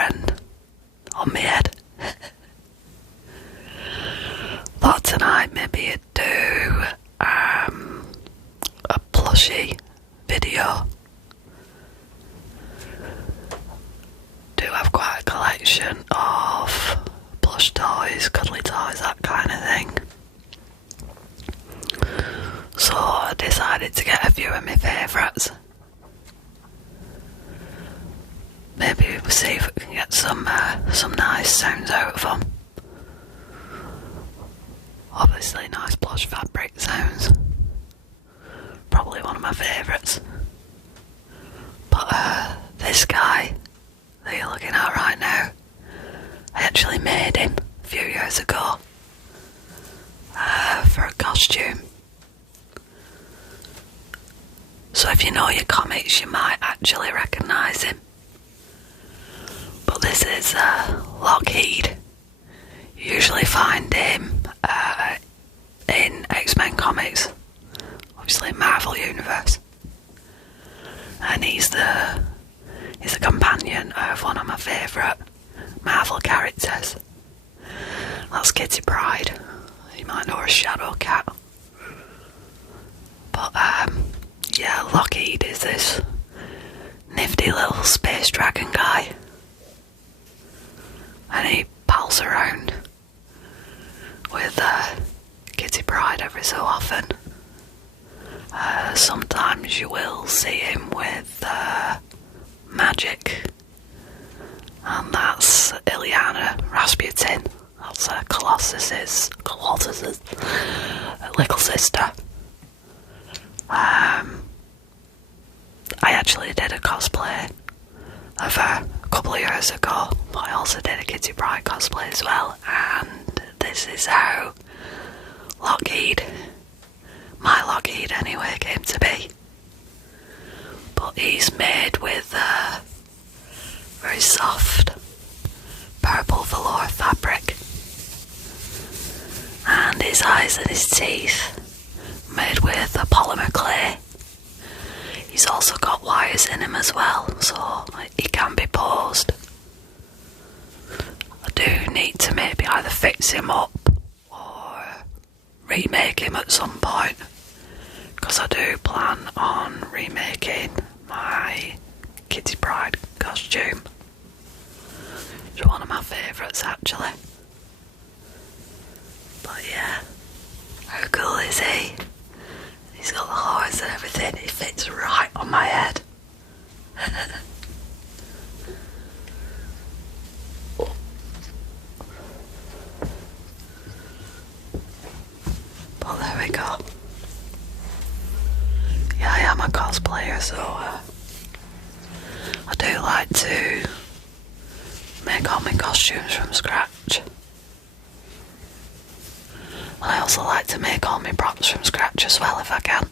boyfriend on my head. Thought tonight maybe I'd do a plushie video. Do have quite a collection of plush toys, cuddly toys, that kind of thing. So I decided to get a few of my favourites. Maybe we'll see if we can get some nice sounds out of them. Obviously nice plush fabric sounds. Probably one of my favourites. But this guy that you're looking at right now, I actually made him a few years ago for a costume. So if you know your comics, you might actually recognise him. But this is Lockheed. You usually find him in X-Men comics, obviously Marvel Universe. And he's the companion of one of my favourite Marvel characters. That's Kitty Pryde. You might know her as Shadow Cat. But yeah, Lockheed is this nifty little space dragon guy. And he pals around with Kitty Pryde every so often. Sometimes you will see him with Magic, and that's Ileana Rasputin. That's Colossus's little sister. I actually did a cosplay of her a couple of years ago, but I also did a Kitty Pryde cosplay as well, and this is how Lockheed, my Lockheed anyway, came to be. But he's made with very soft purple velour fabric, and his eyes and his teeth made with a polymer clay. He's also got wires in him as well, so he can be posed. I do need to maybe either fix him up or remake him at some point, because I do plan on remaking my Kitty Pryde costume. It's one of my favourites actually. But yeah, how cool is he? He's got the horns and everything, he fits right on my head. But there we go. Yeah, I am a cosplayer, so I do like to make all my costumes from scratch. And I also like to make all my props from scratch as well if I can.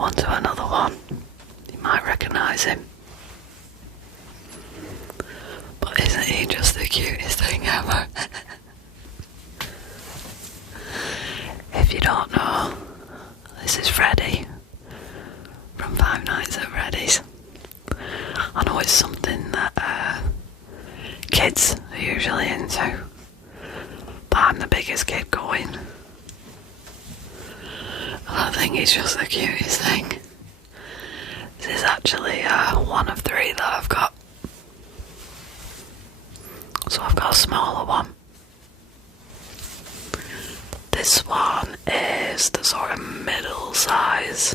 on to another one. You might recognise him. But isn't he just the cutest thing ever? If you don't know, this is Freddy from Five Nights at Freddy's. I know it's something that kids are usually into, but I'm the biggest kid going. I think he's just the cutest thing. This is actually one of 3 that I've got. So I've got a smaller one. This one is the sort of middle size.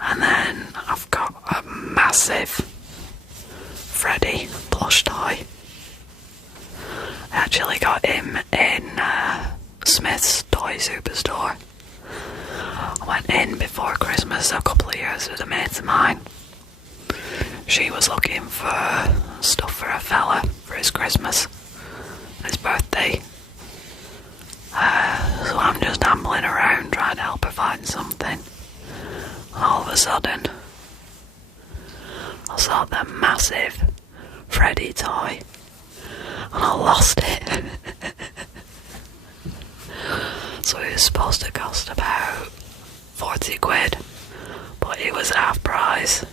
And then I've got a massive Freddy plush toy. I actually got him in Smith's Toy Superstore. I went in before Christmas a couple of years with a mate of mine. She was looking for stuff for a fella for his Christmas, his birthday. So I'm just ambling around trying to help her find something. And all of a sudden, I saw the massive Freddy toy and I lost it. So it was supposed to cost about 40 quid, but it was half price.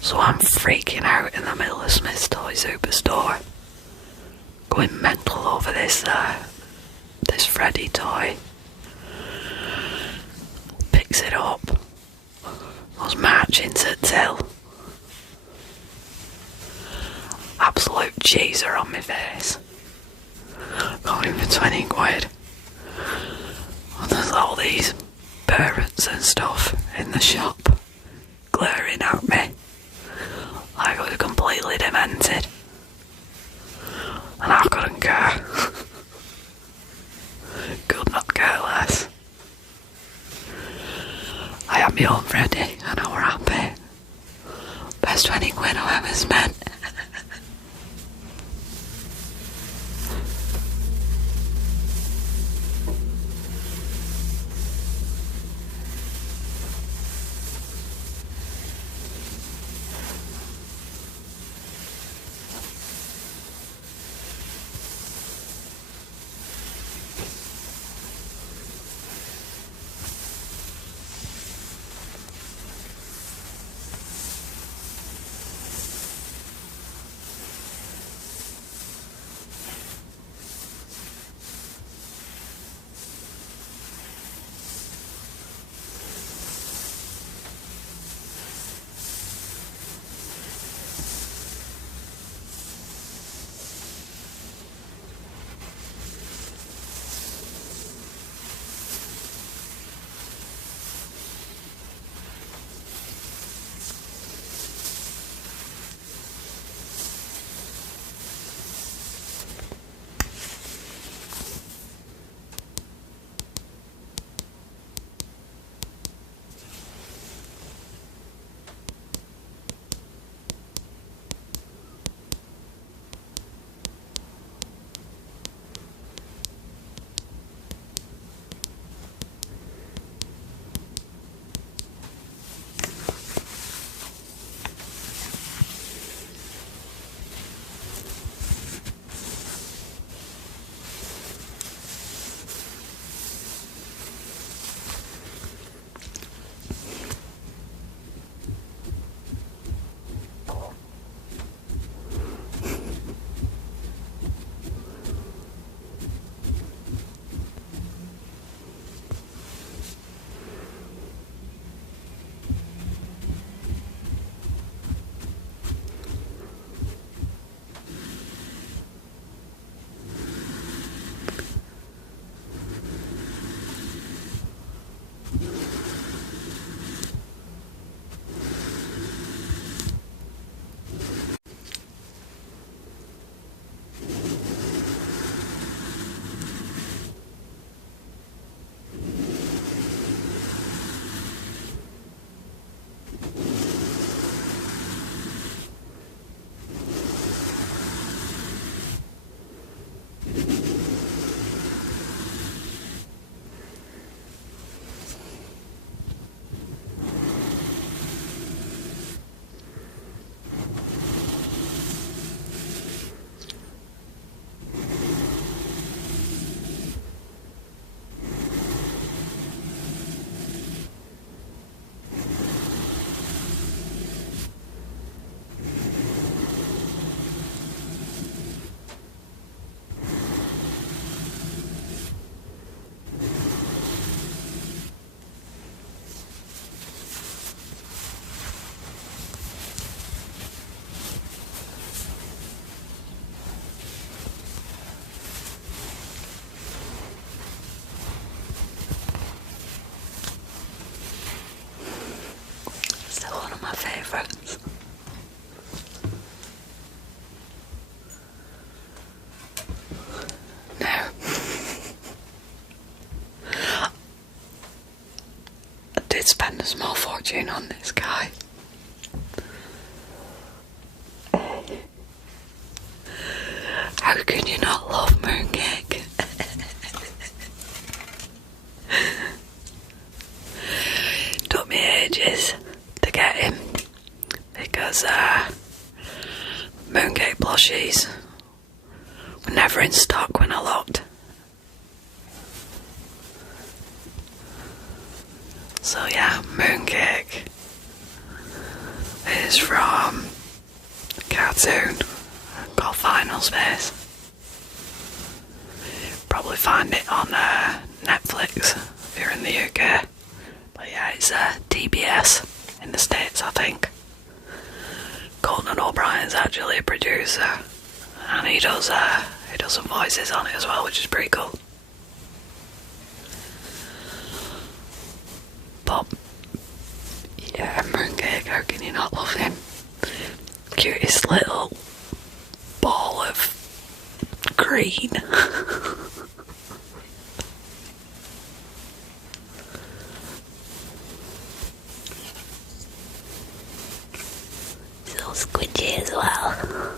So I'm freaking out in the middle of Smith's Toy Superstore, going mental over this Freddy toy. Picks it up, goes marching to till. Absolute cheeser on my face. Going for 20 quid. And there's all these parents and stuff in the shop glaring at me like I was completely demented. And I couldn't care. Could not care less. I had my own Freddy and I were happy. Best 20 quid I've ever spent. fortune on this guy. How can you not love mooncake? Took me ages to get him because mooncake plushies were never in stock when I looked. So yeah, mooncake is from a cartoon called Final Space. Probably find it on Netflix if you're in the UK. But yeah, it's TBS in the States, I think. Conan O'Brien's actually a producer, and he does some voices on it as well, which is pretty cool. But yeah, mooncake, how can you not love him? Cutest little ball of green. So squidgy as well.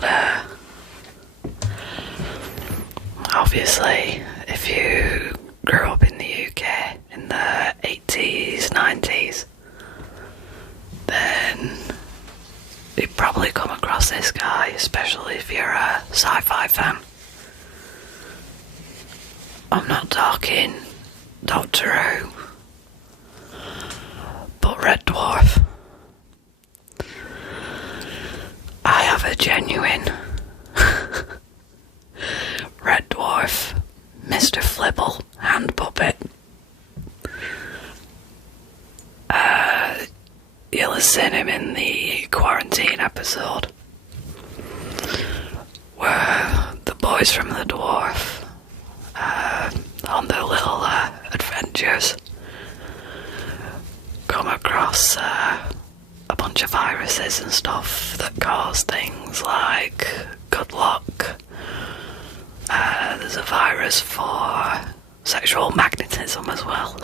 But obviously, if you grew up in the UK in the 80s, 90s, then you'd probably come across this guy, especially if you're a sci-fi fan. I'm not talking Doctor Who, but Red Dwarf. I have a genuine Red Dwarf Mr. Flibble hand puppet. You'll have seen him in the quarantine episode where the boys from the dwarf on their little adventures come across a bunch of viruses and stuff that cause things like good luck. There's a virus for sexual magnetism as well.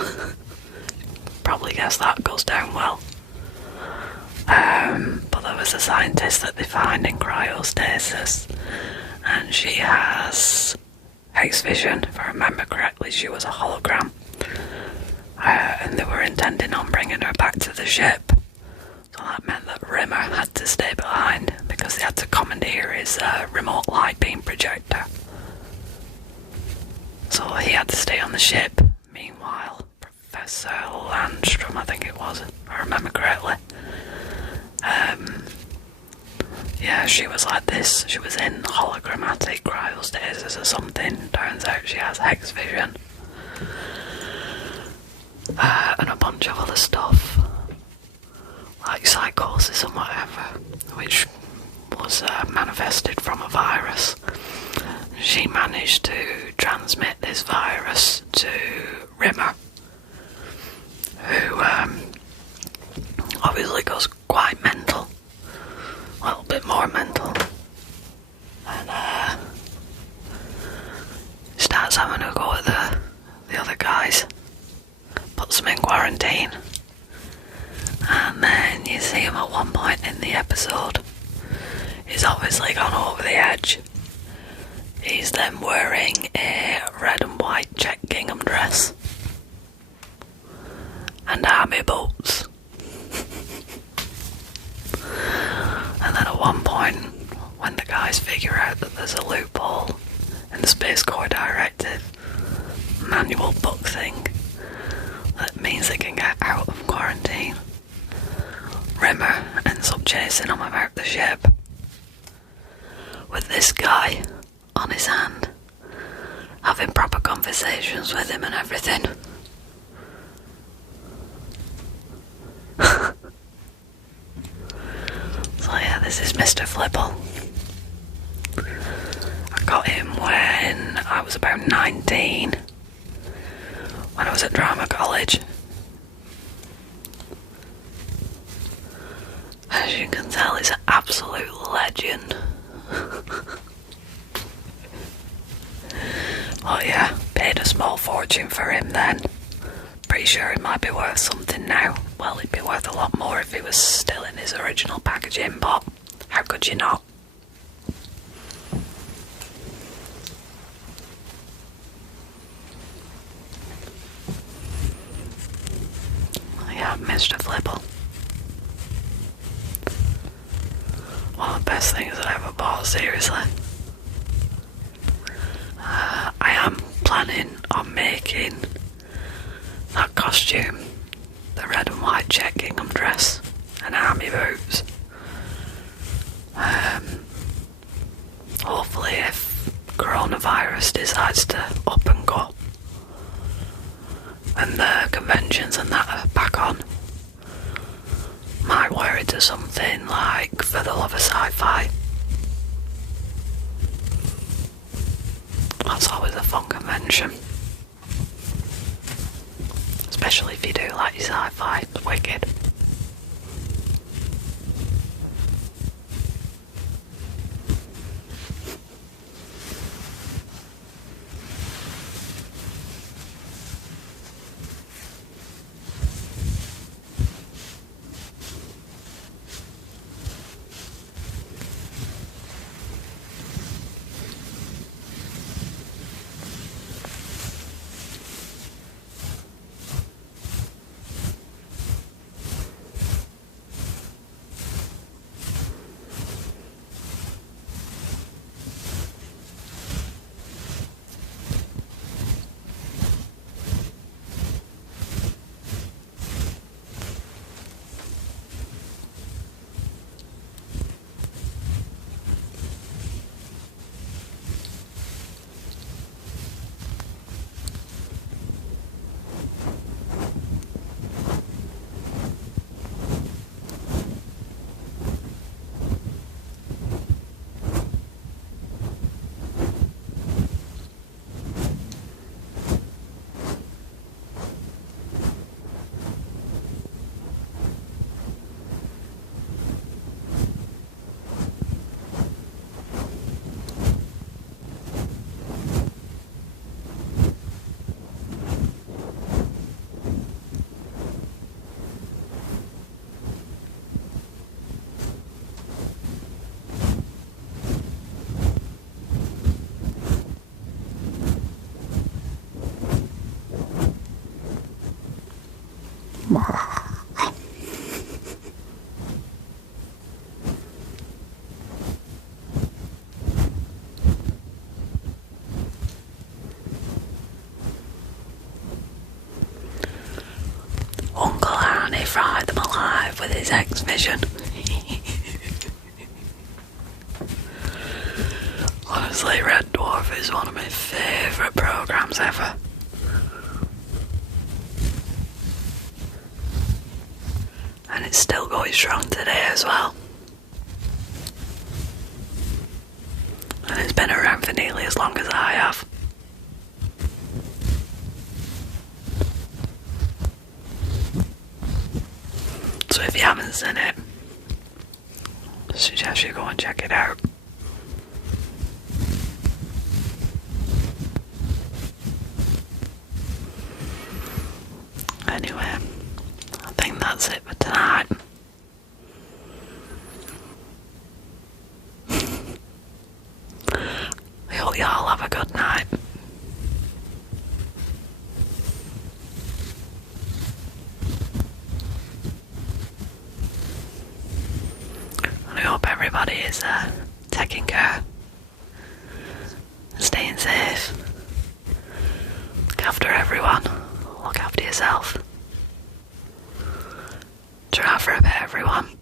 Probably guess that goes down well. But there was a scientist that they find in cryostasis, and she has X vision. If I remember correctly, she was a hologram, and they were intending on bringing her back to the ship. So that meant that Rimmer had to stay behind because they had to commandeer his remote light beam projector. So he had to stay on the ship. Meanwhile, Professor Landstrom, I think it was, if I remember correctly. Yeah, she was like this. She was in hologrammatic cryostasis or something. Turns out she has X vision. And a bunch of other stuff, like psychosis and whatever, which was manifested from a virus. She managed to transmit this virus to Rimmer, who obviously goes quite mental, a little bit more mental, and starts having a go at the other guys, puts them in quarantine, and then you see him at one point in the episode. He's obviously gone over the edge. He's then wearing a red and white check gingham dress and army boots. And then at one point, when the guys figure out that there's a loophole in the Space Corps Directive manual book thing that means they can get out of quarantine, Rimmer ends up chasing them about the ship with this guy on his hand, having proper conversations with him and everything. So yeah, this is Mr. Flibble. I got him when I was about 19, when I was at drama college. As you can tell, he's an absolute legend. Oh yeah, paid a small fortune for him then. Pretty sure it might be worth something now. Well, it'd be worth a lot more if he was still in his original packaging, but how could you not? Yeah, Mr. Flibble. One of the best things that I ever bought, seriously. I am planning on making that costume, the red and white check gingham dress and army boots. Hopefully if coronavirus decides to up and go and the conventions and that are back on, might wear it to something like For the Love of Sci-Fi. That's always a fun convention. Especially if you do like your sci-fi. It's wicked. with his X-Vision. Honestly, Red Dwarf is one of my favourite programmes ever. And it's still going strong today as well. And it's been around for nearly as long as I have. So if you haven't seen it, I suggest you go and check it out. Anyway, I think that's it for tonight. I hope you all have a good night. And I hope everybody is taking care, staying safe. Look after everyone. Look after yourself. Try for a bit, everyone.